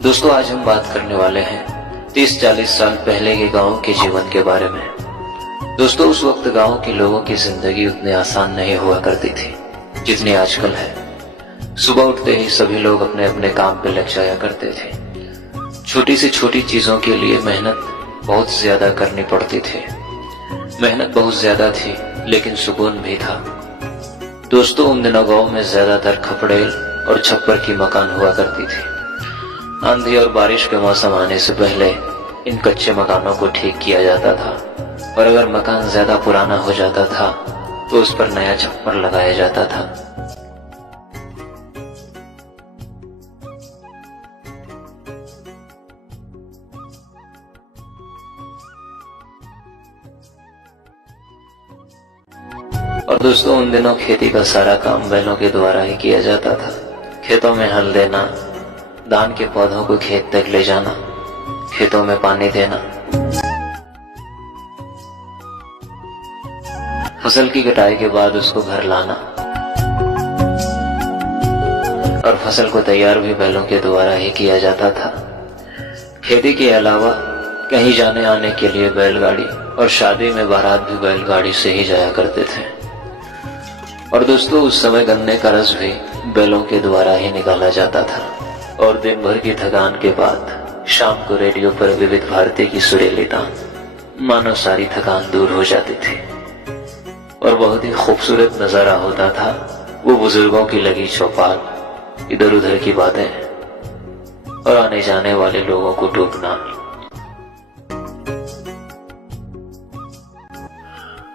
दोस्तों आज हम बात करने वाले हैं 30-40 साल पहले के गांव के जीवन के बारे में। दोस्तों उस वक्त गांव के लोगों की जिंदगी उतनी आसान नहीं हुआ करती थी जितनी आजकल है। सुबह उठते ही सभी लोग अपने अपने काम पे लग जाया करते थे। छोटी से छोटी चीजों के लिए मेहनत बहुत ज्यादा करनी पड़ती थी। मेहनत बहुत ज्यादा थी लेकिन सुकून भी था। दोस्तों उन दिनों गांव में ज्यादातर खपड़ेल और छप्पर की मकान हुआ करती थी। आंधी और बारिश के मौसम आने से पहले इन कच्चे मकानों को ठीक किया जाता था और अगर मकान ज्यादा पुराना हो जाता था तो उस पर नया छप्पर लगाया जाता था। और दोस्तों उन दिनों खेती का सारा काम बैलों के द्वारा ही किया जाता था। खेतों में हल देना, धान के पौधों को खेत तक ले जाना, खेतों में पानी देना, फसल की कटाई के बाद उसको घर लाना और फसल को तैयार भी बैलों के द्वारा ही किया जाता था। खेती के अलावा कहीं जाने आने के लिए बैलगाड़ी और शादी में बारात भी बैलगाड़ी से ही जाया करते थे। और दोस्तों उस समय गन्ने का रस भी बैलों के द्वारा ही निकाला जाता था। और दिन भर की थकान के बाद शाम को रेडियो पर विविध भारती की सुरीली तान मानो सारी थकान दूर हो जाती थी और बहुत ही खूबसूरत नजारा होता था। वो बुजुर्गों की लगी चौपाल, इधर उधर की बातें और आने जाने वाले लोगों को टोकना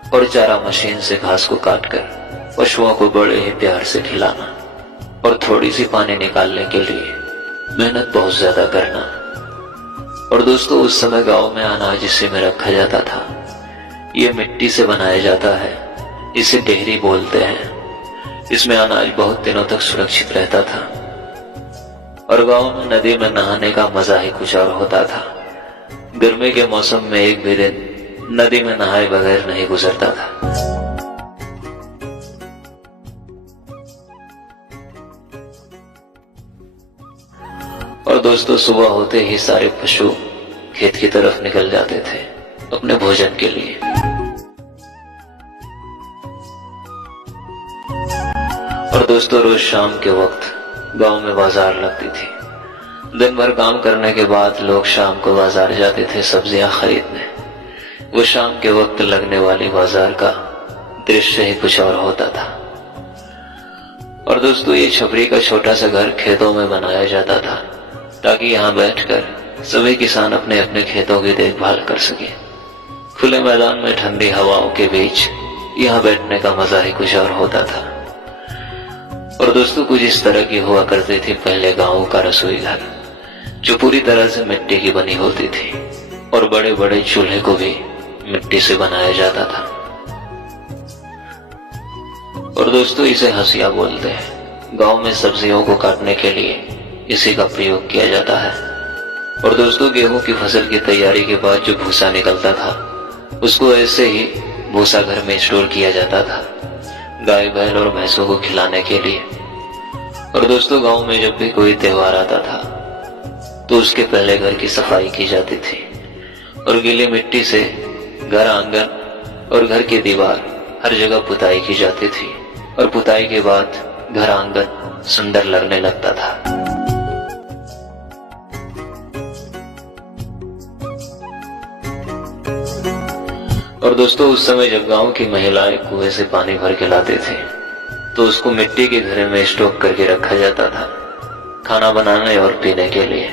और चारा मशीन से घास को काटकर पशुओं को बड़े ही प्यार से खिलाना और थोड़ी सी पानी निकालने के लिए मेहनत बहुत ज्यादा करना। और दोस्तों उस समय गांव में अनाज इसी में रखा जाता था। ये मिट्टी से बनाया जाता है, इसे डेहरी बोलते हैं। इसमें अनाज बहुत दिनों तक सुरक्षित रहता था। और गांव में नदी में नहाने का मजा ही कुछ और होता था। गर्मी के मौसम में एक भी दिन नदी में नहाए बगैर नहीं गुजरता था। और दोस्तों सुबह होते ही सारे पशु खेत की तरफ निकल जाते थे अपने भोजन के लिए। और दोस्तों रोज शाम के वक्त गांव में बाजार लगती थी। दिन भर काम करने के बाद लोग शाम को बाजार जाते थे सब्जियां खरीदने। वो शाम के वक्त लगने वाली बाजार का दृश्य ही कुछ और होता था। और दोस्तों ये छपरी का छोटा सा घर खेतों में बनाया जाता था ताकि यहाँ बैठकर सभी किसान अपने अपने खेतों की देखभाल कर सके। खुले मैदान में ठंडी हवाओं के बीच यहाँ बैठने का मजा ही कुछ और होता था। और दोस्तों कुछ इस तरह की हुआ करती थी पहले गांव का रसोई घर, जो पूरी तरह से मिट्टी की बनी होती थी और बड़े बड़े चूल्हे को भी मिट्टी से बनाया जाता था। और दोस्तों इसे हंसिया बोलते हैं। गांव में सब्जियों को काटने के लिए इसी का प्रयोग किया जाता है। और दोस्तों गेहूं की फसल की तैयारी के बाद जो भूसा निकलता था उसको ऐसे ही भूसा घर में स्टोर किया जाता था गाय बैल और भैंसों को खिलाने के लिए। और दोस्तों गांव में जब भी कोई त्योहार आता था तो उसके पहले घर की सफाई की जाती थी और गीली मिट्टी से घर, आंगन और घर की दीवार हर जगह पुताई की जाती थी। और पुताई के बाद घर आंगन सुंदर लगने लगता था। और दोस्तों उस समय जब गांव की महिलाएं कुएं से पानी भर के लाते थे तो उसको मिट्टी के घड़े में स्टोक करके रखा जाता था खाना बनाने और पीने के लिए।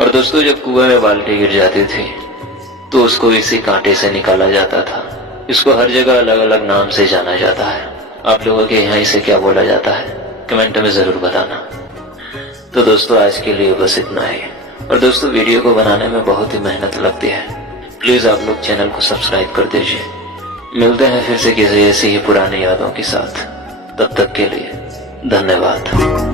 और दोस्तों जब कुएं में बाल्टी गिर जाती थी तो उसको इसी कांटे से निकाला जाता था। इसको हर जगह अलग अलग नाम से जाना जाता है। आप लोगों के यहाँ इसे क्या बोला जाता है कमेंट में जरूर बताना। तो दोस्तों आज के लिए बस इतना ही। और दोस्तों वीडियो को बनाने में बहुत ही मेहनत लगती है। प्लीज आप लोग चैनल को सब्सक्राइब कर दीजिए। मिलते हैं फिर से किसी ऐसी ही पुरानी यादों के साथ। तब तक के लिए धन्यवाद।